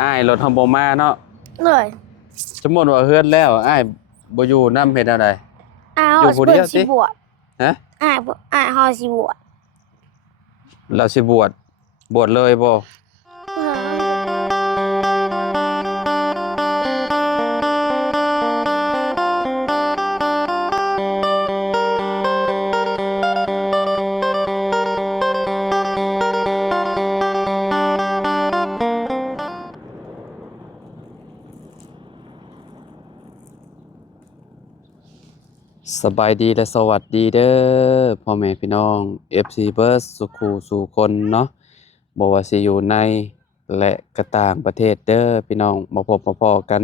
อ้ายรถเฮาบ่มาเนาะเลยสมมุติว่าเฮือนแล้วอ้ายบ่อยู่นำเฮ็ดแนวใดอ้าอยู่วผู้เดียวติสิบวชฮะอ้ายเฮาสิบวชเราสิบวชเลยบ่สบายดีและสวัสดีเด้อพ่อแม่พี่น้อง FC เบิร์ดสุขูสู่คนเนาะบ่ว่าสิอยู่ในและก็ต่างประเทศเด้อพี่น้องมาพบมาพ้อกัน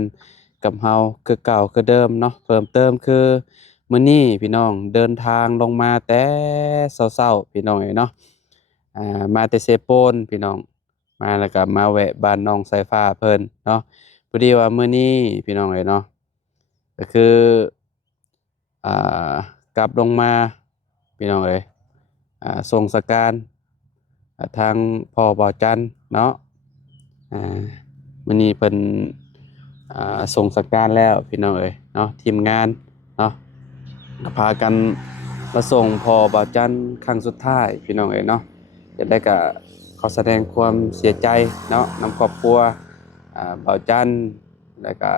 กับเฮาคือเก่าคือเดิมเนาะเพิ่มเติมคือมื้อนี้พี่น้องเดินทางลงมาแต่เช้าๆพี่น้องเอ้ยเนาะมาแต่เซโปนพี่น้องมาแล้วก็มาแวะบ้านน้องสายฟ้าเพิ่นเนาะพอดีว่ามื้อนี้พี่น้องเอ้ยเนาะก็คืออ่ากลับลงมาพี่น้องเอ้ยส่งสการทางพ่อบ่าวจันทร์เนาะมื้อนี้เพิ่นส่งสการแล้วพี่น้องเอ้ยเนาะทีมงานเนาะก็พากันมาส่งพ่อบ่าวจันทร์ครั้งสุดท้ายพี่น้องเอ้ยเนาะจะได้ก็ขอแสดงความเสียใจเนาะนำครอบครัวบ่าวจันทร์แล้วก็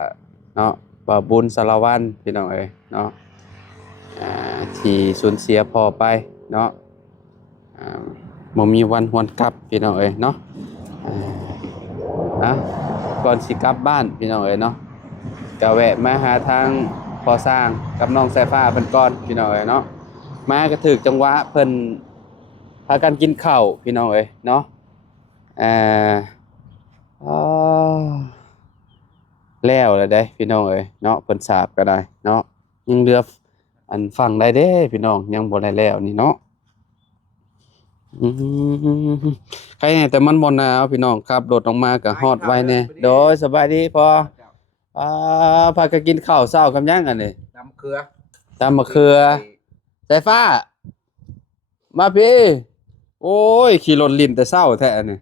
เนาะบ่าวบุญสารวัตรพี่น้องเอ้ยเนาะที่สูญเสียพ่อไปเนาะบ่มีวันหวนกลับพี่น้องเอ้ยเนาะก่อนสิกลับบ้านพี่น้องเอ้ยเนาะก็แวะมาหาทางพ่อสร้างกับน้องสายฟ้าเพิ่นก่อนพี่น้องเอ้ยเนาะมาก็ถึกจังหวะเพิ่นพากันกินข้าวพี่น้องเอ้ยเนาะอ่าอ๋อแล้วเด้พี่น้องเอ้ยเนาะเพิ่นสาบก็ได้เนาะยังเหลืออันฟังได้เด้พี่น้องยังบ่ได้แล้วนี่เนาะใครแต่มันบ่หนาวพี่น้องขับรถออกมาก็ฮอดไว้แน่โดยสบายดีพอพากันกินข้าวเช้ากับหยังอันนี้ตำเกลือตำมะเขือสายฟ้ามาพี่โอ้ยขี่รถลิ้นแต่เช้าแท้อันนี้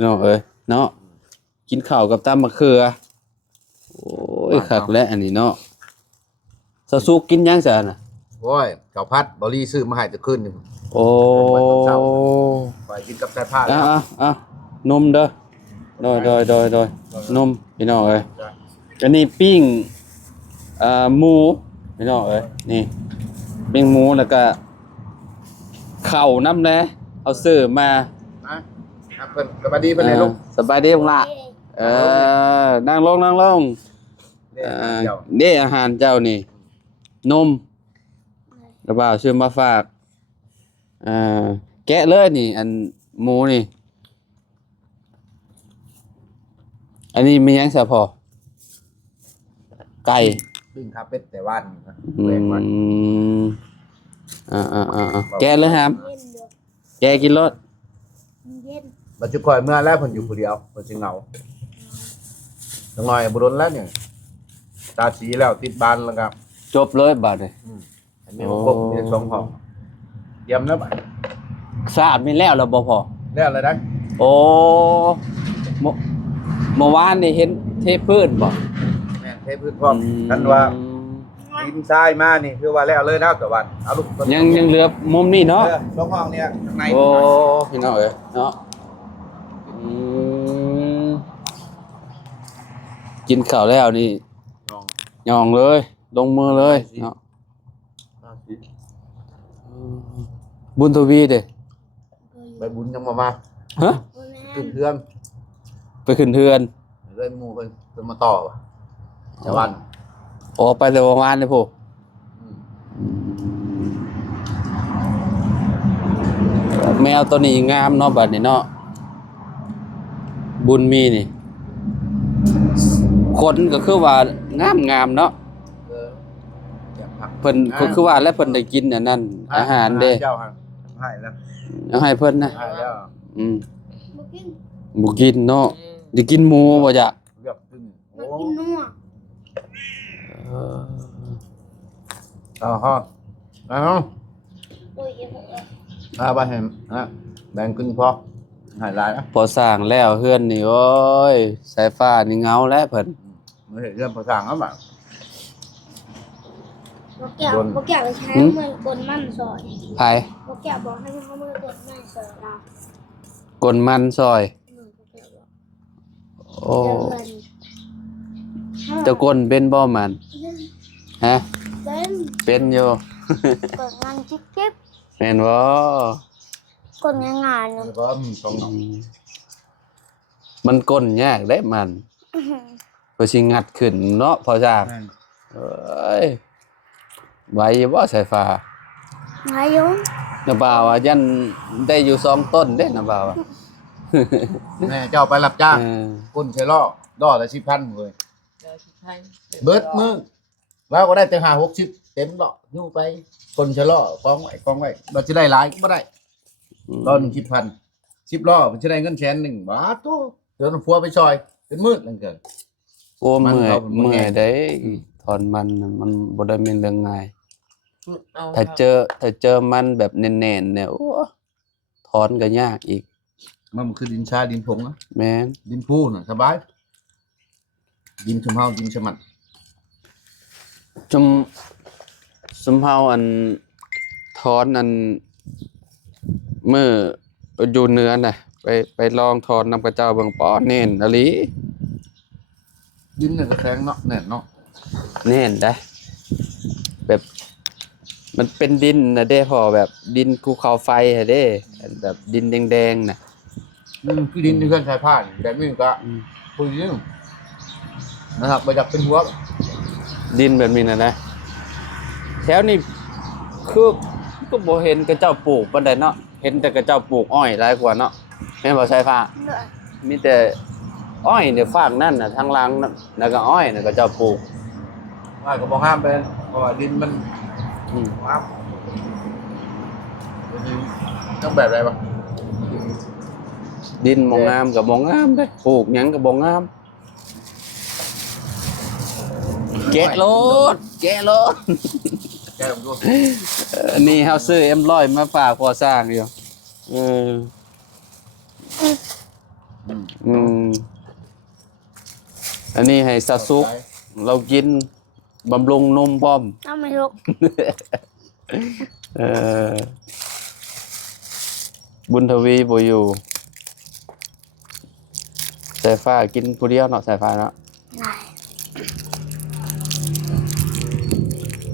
เนาะเอ้ยเนาะกินข้าวกับตำมะเขือโอ้ยคักแล้วอันนี้เนาะสะสุกกินหยังซะน่ะโอ้ยเก่าพัดบอรี่ซื้อมาให้จะขึ้นนี่โอ้ไปกินกับสายผ้าแล้วนมเด้อโดยนมพี่น้องเอ้ยอันนี้ปิ้งหมูพี่น้องเอ้ยนี่ปิ้งหมูแล้วก็ข้าวน้ำแหน่เอาซื้อมาเพิ่นสบายดีเพิ่นเลยลูกสบายดีพุ่นล่ะนั่งลงนี่อาหารเจ้านี่นมกระบ่าวซื้อมาฝากแกะเลยนี่อันหมูนี่อันนี้มีหยังซะพอไก่ปิ้งคาเป็ดแต่ว่านนะแแกะเลยครับแกะกินรสบัดจุคอยเมื่อแล้วเพิ่นอยู่ผู้เดียวเพิ่นสิเหงาจังหน่อยบ่โดนแล้วเนี่ยตาสีแล้วติดบ้านแล้วครับจบเลยบาดนี้อันนี้ครบมี2ห้องเยี่ยมแล้วบัดสะอาดมีแล้วบ่พอแล้วอะไรได้โอ้เมื่อวานนี่เห็นเทพื้นบ่แม่นเทพื้นพร้อมกันว่าดินทรายมานี่คือว่าแล้วเลยแล้วแต่วันเอาลูกยังเหลือมุมนี้เนาะ2ห้องเนี่ยข้างในโอ้พี่น้องเอ้ยเนาะกินข้าวแล้วนี่ยองเลยลงมือเลยเนาะบุญทวีเด้ไปบุญยังมาฮะขึ้นเทือนไปขึ้นเทือนเลยหมู่เพิ่นมาต่อว่ะชาวบ้านไปแต่ประมาณนี่พวกแมวตัวนี้งามเนาะบัดนี้เนาะบุญมีนี่คนก็คือว่างามเนาะเพิ่นก็คือว่าแล้วเพิ่นได้กินอันนั้นอาหารเด้เจ้าให้แล้วเอาให้เพิ่นนะให้แล้วบ่กินเนาะได้กินหมูบ่จ๊ะเลือกกินโอ้กินนัวฮะโอ้ยไปเห็นแบ่งกินพอ หายหลายนะ พอสร้างแล้วเฮือนนี่โอ้ยสายฟ้านี่เงาแล้วเพิ่น มันเห็นเรื่องภาษาเขาแบบ บ่แก้ว โดน บ่แก้วไปใช้มือกดมันซอย ไผ บ่แก้วบอกให้เขามือกดมันซอยเรา กลมันซอย มือบ่แก้วบอก โอ้ เดิน เจะกลเป็นบ่มันฮะ เดิน เป็นอยู่ กดมันจิ๊บ แม่นบ่ ๆกดง่ายๆ แล้ เนาะ วก็มีสองหนอง มันก้นยากเด้มันเพื่อสิงัดขึ้นเนาะพอจ้างเอ้ยไหวอยู่บ่สายฟ้า มาอยู่ น้าบ่าวว่ายันได้อยู่2ต้นเด้น้าบ่าวอะ แม่เจ้าไปรับจ้าง เออ ก้นใช้ล่อล่อละ10,000เลยเบิดมือแล้วก็ได้แต่50-60เต็มดอกยู่ไปก้นใช้ล่อกองไว้เราจะได้หลายก็บ่ได้ล่อ1 10,000 10ล้อมันจะได้เงิน100,000บาทโตเดี๋ยวผัวไปซอยเป็นมืดนั่นเกิน โอ้ มัน เมื่อย เขาเป็นบ่ เมื่อ แห้ ย ง ได้ถอนมันน่ะมันบ่ได้แม่นเรื่องง่าย เอา ถ้าเจอมันแบบแน่นๆเนี่ยโอ้ถอนก็ยากอีก มันคือดินชาดินผงนะ แม่น ดินพูน่ะสบายดินชมเฮาดินชะมัน ซุมเฮาอันถอนอันมื้ออยู่เหนือน่ะไปลองถอนนำกระเจ้าเบิ่งป้อแน่นอะลี ดินน่ะก็แข็งเนาะแน่นเนาะ แน่นได้แบบมันเป็นดินน่ะเด้พอแบบดินภูเขาไฟอะเด้แบบดินแดงๆน่ะ คือดินที่เคลื่อนสายพานแบบนี้ก็คุยเรื่องนะครับไปจับเป็นหัว ดินแบบนี้น่ะนะแถวนี้คือก็บ่เห็นกระเจ้าปลูกปานใดเนาะเห็นแต่กระเจ้าปลูกอ้อยหลายกว่าเนาะแม่นบ่ใช่ฟ้า เด้อ มีแต่อ้อยเนี่ยฝากนั่นน่ะทางหลังนั่นแล้วก็อ้อยน่ะก็เจ้าปลูก ว่าก็บ่ห้ามเป็นเพราะว่าดินมัน อืม ว้าวต้องแบบอะไรบ้าง ดินบ่งามก็บ่งามเด้ปลูกหยังก็บ่งามแกะโลด แกผมดู นี่เฮาซื้อ M100 มาฝากพ่อสร้างอยู่เอออืมอันนี้ให้ซาซุกเรากินบำรุงนมพร้อม เอาไม่ลุก เออบุญทวีบ่อยู่สายฟ้ากินผู้เดียวเนาะสายฟ้าเนาะ ไหน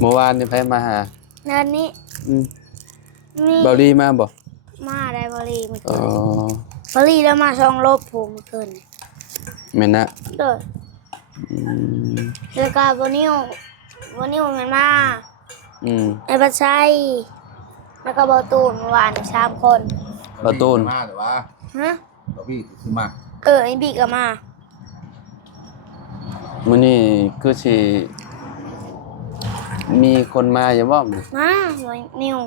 เมื่อวานนี่ไผมาหา เดือนนี้ อืม มี เบาลีมาบ่ มาได้บรีเมื่อ อ๋ คื อน บรีแล้วมาช่องลบผมเมื่อคืน แม่นนะ เด้อ อืม แล้วก็บนิวมันมา อืม ไอ้บัดไซแล้วก็บอตูนเมื่อวาน3 คน ประตูน มาหรือว่า ฮะ ตัวพี่คือมา ไอ้บิ๊กก็มา มื้อนี้คือสิมีคนมาอย่าบ่มื้อ มานิว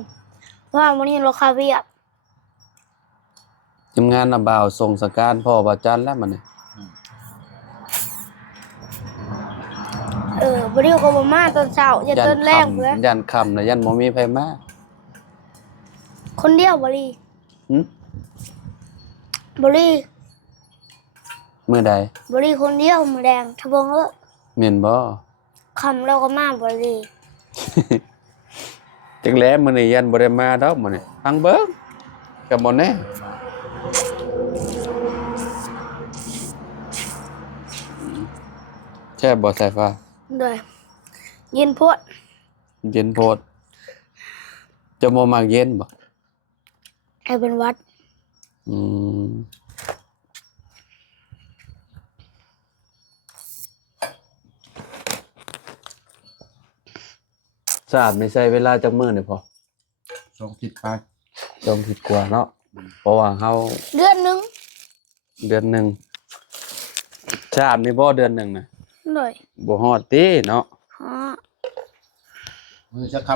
ว่าวันนี้เราคาเวียบ ทีมงานน่ะบ่าวส่งสการพ่อว่าจันทร์แล้วมื้อนี้ บริวก็บ่มาตอนเช้าจะต้นแรกเพื่อ ยันค่ำน่ะยันบ่มีไผมา คนเดียวบรี หึ บรี มื้อใด บรีคนเดียวมือแดงทะบงแล้ว แม่นบ่ คำเราก็มาบรี จังแลมื้อนี้ยันบ่ได้มาดอกมื้อนี้ฟังเบิ่งก็บ่แน่แช่บบ่สายฟ้า เลยเย็นพวด เย็นโพดจะบ่มักเย็นบ่ ไอ้เป็นวัด อืมสะอาดไม่ใช่เวลาจักมื้อนี่พอ ส่งจิตไป ต้องผิดกว่าเนาะเพราะว่าเฮา เดือนหนึง เดือนหนึงสะอาดนี่บ่เดือนหนึงน่ะ เลย บ่ฮอดติเนาะ ฮะ มือจะค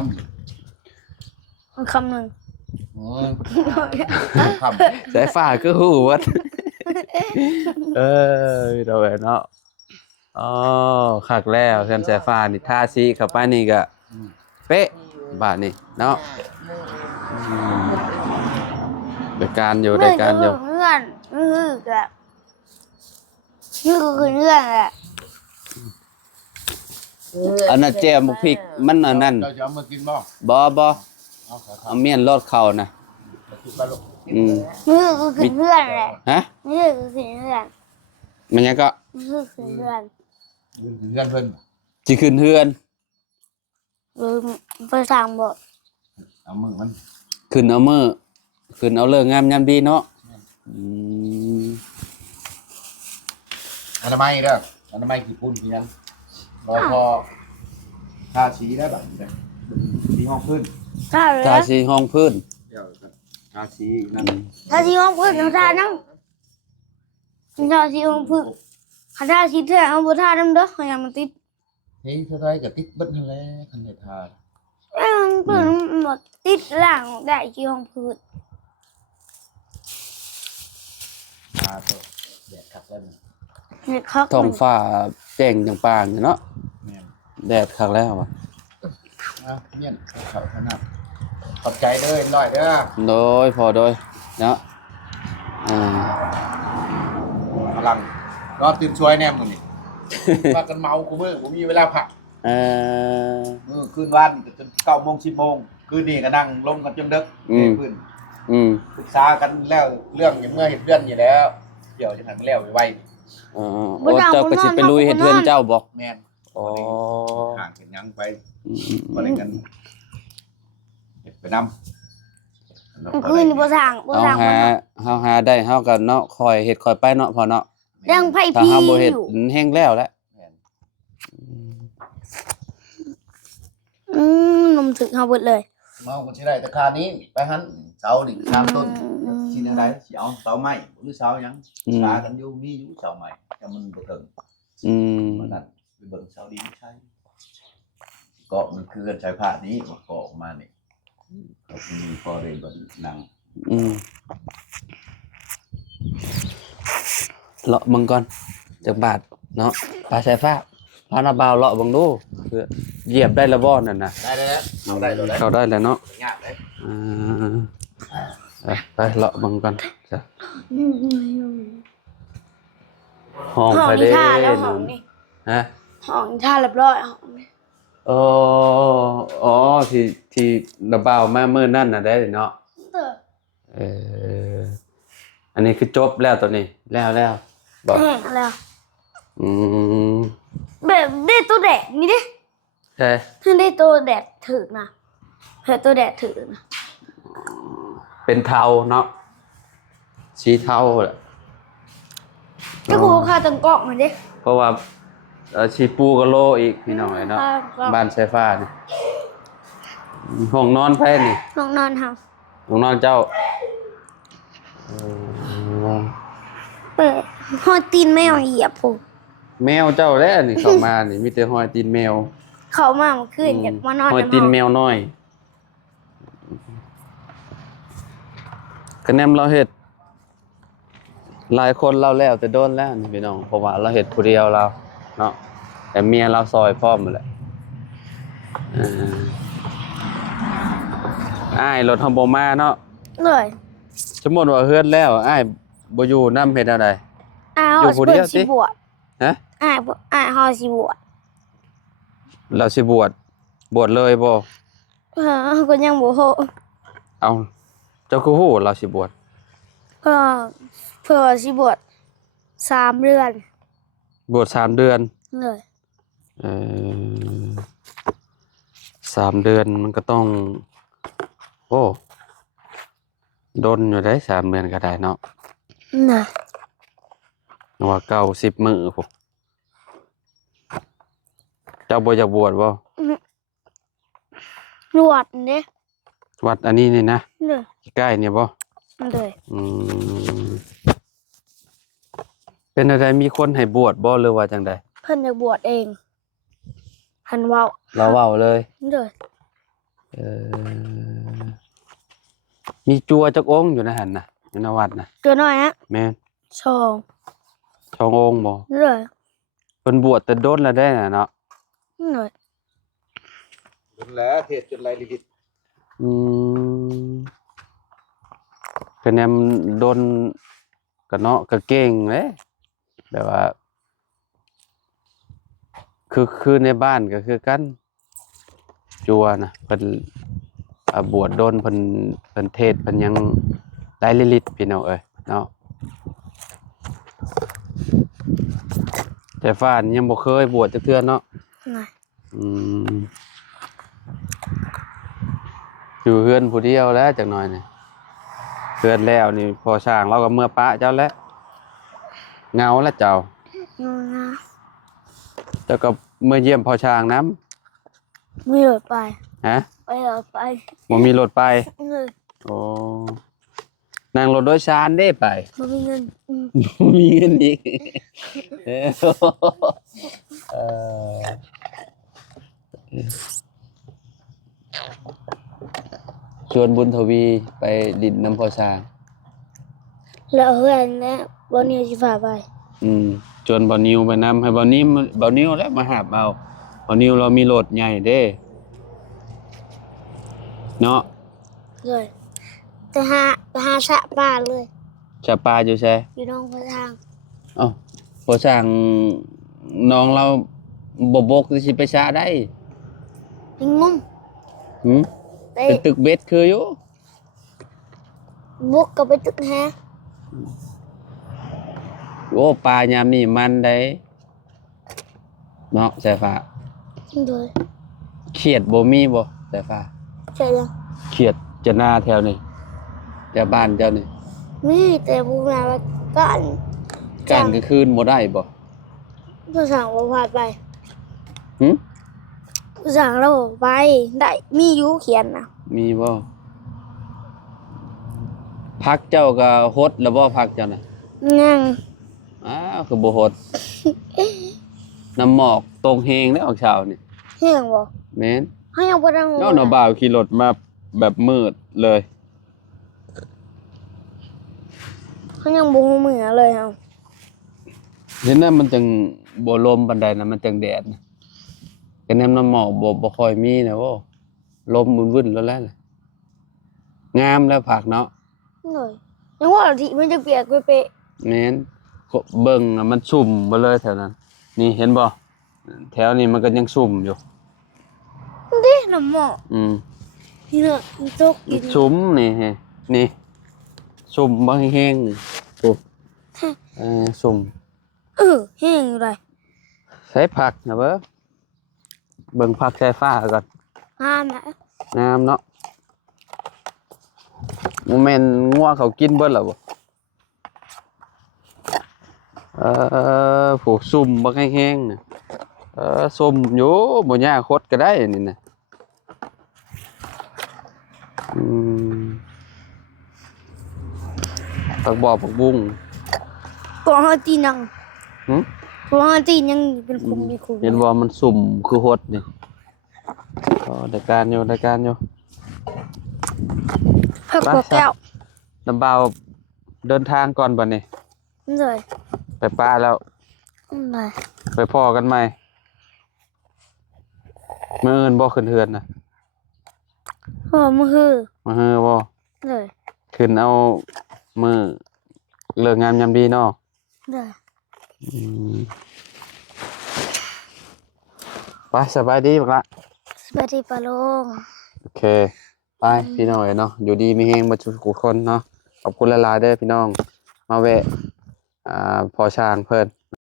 มันคำหนึ่ง ำโอ้ยค สายฟ้าคือฮู้วัด เออเราแบบเนาะอ๋อคักแล้วเฮือนสายฟ้านี่ทาสีเข้าไปนี่ก็เป๊ะบาดนี้เนาะ ได้การอยู่ได้การอยู่ เมื่ พื่อนฮือแบบฮือคือเรื่องแหละ อันนั้นแจ่วหมกพริกมันอันนั้น เจ้าจะเอามากินบ่ บ่ เอาครับ เอาเมียนรอดเข้านะ กินไปลูก ฮือคือเพื่อนแหละ ฮะ ฮือคือเพื่อน มันยังก็ ฮือคือเพื่อน เพื่อนเพิ่น สิขึ้นเฮือน หรือไปสั่งบอก เอามือมัน ขึ้นเอามื้อขึ้นเอาเลิกงามยามดีเนาะอืม อนามัยเด้ออนามัยกี่ปุ่นกี่ยังรอพอทาสีได้แบบนี้สีห้องพื้น ถ้าเลย ทาสีห้องพื้น เดี๋ยวทาสีนั่น ถ้าที่ห้องพื้นน้ำตาน้ำถ้าที่ห้องพื้นถ้าที่เท่าเอาบัวท่าน้ำเด้ออย่างมันติด เฮ้ยเท่าไรกับติ๊กเบิ้ลนั่นแหละคันเดทา มันเปิดหมดติดหลังได้ที่ห้องพื้น ทาตัวแดดคักแล้วนี่ เห็ดคัก ท้องฟ้าแจ้งจังปางอยู่เนาะ แม่น แดดคักแล้วว่ะ เนี่ยเขาขนาดขอบใจเด้อร้อยเด้อ โดยพอโดยเนาะอ่า พลังรอตื่นช่วยแน่มึงนี่ ว่ากันเมากูมือผมมีเวลาพัก เออ คืนวันจน9 โมง 10 โมงคืนนี้ก็นั่งลงกันจนดึกพื้น ปรึกษากันแล้วเรื่องอย่างเมื่อเห็ดเรื่องอยู่แล้ว เดี๋ยวจะทำแล้วไว อ๋อโอ้เจ้าก็สิไปลุยเฮ็ดเฮือนเจ้าบ่ ๆแม่น อ๋อ ห่างกันยังไป อืม บ่ได้กันเฮ็ดไปนำ คืนบัวทางบัว เอา ทาง เฮาหาได้เฮาก็เนาะคอยเฮ็ดคอยไปเนาะพอเนาะ ยังไพ่ ถ้า พี เฮาบ่เฮ็ด อยู่ แห้งแล้วแหละ นมถึงเขาเบิดเลย เมาก็สิได้แต่คานี้ไปหันเสานี่3 ต้นสิแนวใดสิเอาเสาไม้หรือเสาหยังสากันอยู่มีอยู่เสาไม้แต่มันบ่ถึง อืม มันนั่นไปเบิ่งเสาดินใช่เกาะมันคือกันใช้ผ้านี้เกาะออกมานี่เขามีพอได้บ่นั่ง อืมเลาะเบิ่งก่อนจักบาทเนาะปลาสายฟ้าพานาบาวเลาะเบิ่งดูเพื่อเหยียบได้ละบ่นั่นน่ะ ได้แล้วเอาได้แล้ว เข้าได้แล้วเนาะ ยากเลย ไปเลาะเบิ่งก่อนจ้ะห้อง ห้อง ไป นี้ เด้ ท่าแล้วห้องนี้ ฮะ ห้องท่าเรียบร้อยห้องนี้ อ๋อที่ระบาวมามื้อนั้นน่ะได้เนาะเอออันนี้คือจบแล้วตัวนี้แล้วบอก แห้งแล้ว อืม แบบได้ตัวแดดนี่ดิ ใช่ ถ้าได้ตัวแดดถึกนะเผื่อตัวแดดถึกนะ เป็นเทาเนาะสีเทาแหละ ก็ครูค่าตังกล้องมาดิ เพราะว่าชีปูกะโลอีกพี่น้องเนาะบ้านไฟฟ้านี่ห้องนอนไผนี่ น้องนอนท ห้องนอนเจ้าเออ ำเปิดห้อยตีนแมวเหยียบผม แมวเจ้าแหล้วนี่เข้ามานี่มีแต่ห้อยตีนแมว เขามาเมื่อคืนอยากมานอน ห้อย ใน ตีน ห้อง แมวน้อยคะแนนเราเฮ็ดหลายคนเราแล้วแต่โดนแล้วนี่พี่น้องเพราะว่าเราเฮ็ดผู้เดียวเราเนาะแต่เมียเราซอยพร้อมหมดแหละอ้ายรถเฮาบ่มาเนาะ เลย สมมุติว่าเฮือนแล้วอ้ายบ่อยู่นำเฮ็ดแนวใด อ้าว อยู่ผู้เดียวสิ สิบวช ฮะ อ้ายฮอสิบวช เราสิบวชเลยบ่ ก็ยังบ่โห เอาเจ้าคือฮู้เราสิบวช เพื่อสิบวช3 เดือน บวช3 เดือน เลย เออ3 เดือนมันก็ต้อง โอ้ดนอยู่ได้3 เดือนก็ได้เนาะ น่ะ ว่า90 มื้อพุเจ้าบ่อยากบวชบ่ รวดเด้ วัดอันนี้นี่นะ เลย ใกล้นี่บ่ เลย อืมเป็นอะไรมีคนให้บวชบ่หรือว่าจังใด เพิ่นจะบวชเองเพิ่นเว้า เราเว้าเลย เลย เออมีจัวจักองค์อยู่ในหั่นน่ะอยู่ในวัดน่ะ ตัวน้อยฮะ แม่น ชอง สององค์บ่ เลย เพิ่นบวชแต่โดนแล้วได้น่ะเนาะ เลย แล้วเทศจนไรลิบิด อืมเป็นแนมโดน ก็เนาะก็เก่งเด้แบบว่าคือในบ้านก็คือกันจัวนะเพิ่นบวชโดนเพิ่นเทศน์เพิ่นยังได้ลิตพี่น้องเอ้ยเนาะแต่ฟ้านยังบ่เคยบวชจักเทื่อเนาะ น่ะ อืมอยู่เฮือนผู้เดียวแล้วจักหน่อยนี่เฮือนแล้วนี่พอสร้างเราก็เมื่อปะเจ้าแล้วเหงาแล้วเจ้า นู่นนะ เจ้าก็เมื่อเยี่ยมพอช้างน้ ไม่หลดไป ำฮะ ไปหลดไป บ่มีรถไป เลย โอ้นั่งรถโดยสารได้ไป ไม่มีเงิน บ่มีเงินอีกเออเอ่อชวนบุญทวีไปดินน้ำพอช้าง แล้วเพื่อนเนี่ยวันนี้จะพาไป ชวนบ่าวนิวไปนำให้บ่าวนิวแล้วมาหาบเอาบ่าวนิวเรามีรถใหญ่เด้เนาะ เลยไปหาสะปลาเลย จะปลาอยู่ใช่ อยู่น้องพระทาง เอ้าพอสร้างน้องเราบ่บกสิไปชาได้ เป็นงุ้ม หึ ไป เป็นตึกเบ็ดคืออยู่ บุกกับไปตึกแฮะ โอ้ปลายามนี่มันได้เนาะสายฟ้า เลย เขียดบ่มีบ่สายฟ้า ใช่ยัง เขียดจะหน้าแถวนี้แถวบ้านเจ้านี่ มีแต่บุกมาว่าก้อน การกลางคืนบ่ได้บ่ ผู้สั่งว่าพาไป หึ ผู้สั่งเราบอกไปได้มีอยู่เขียนนะ มีบ่พักเจ้าก็ฮดแล้วบ่พักเจ้าน่ะ ยัง อ้าวคือบ่ฮด น้ำหมอกตรงเฮงได้ออกเช้านี่ เฮียงบอก แม่น ให้ยังบ่ได้ง เจ้าหน้าบ่าวขี่รถมาแบบมืดเลย ให้ยังบ่ฮู้มือเลยเอา เห็นนั้นมันจังบ่ลมปานใดนะมันจังแดดนะแต่แนมน้ำหมอกบ่ค่อยมีนะโว้ลมวุ่นๆแล้วแหละงามแล้วผักเนาะ เลยยังว่าที่มันจะเปียกเป๊ะ แม่นเบิ่งน่ะมันสุ่มบ่เลยแถวนั้น นี่เห็นบ่แถวนี้มันก็ยังสุ่มอยู่ ๆเด้น้ำหมอก นี่เนาะมันตกกิน สุ่มนี่แฮะนี่สุ่มบ่แห้งๆปุ๊บสุ่ม แห้งอยู่เลย ใส่ผักนะเบิ่งผักใส่ฟ้าก่อน ห้ามนะ งามเนาะบ่แม่นงัวเขากินเบิดแล้วบ่ผู้ซุ่มบักแห้งๆน่ะส้มอยู่บ่ยากคดก็ได้นี่น่ะผักบอกผักบุ้ง ตัวเฮาตีนัง หึ ตัวเฮาตียังเป็นคุมมีคุม เห็นว่ามันสุ่มคือหดนี่ได้การอยู่ ผักบัวแก้ว น้ำเบาเดินทางก่อนบัดนี้ เลย ไปป้าแล้ว เลย ไปพ่อกันใหม่มื้ออื่นบ่ขึ้นเฮือนน่ะ หอมมือฮือ มาเฮือบ่ เลย ขึ้นเอามื้อเลิกงามยามดีเนาะ เลย ไปสบายดีบักละ สวัสดีปะลุง โอเคไปพี่น้องเนาะอยู่ดีมีแฮงบ่ทุกคนเนาะขอบคุณหลายๆเด้อพี่น้องมาแวะพอช้างเพิ่น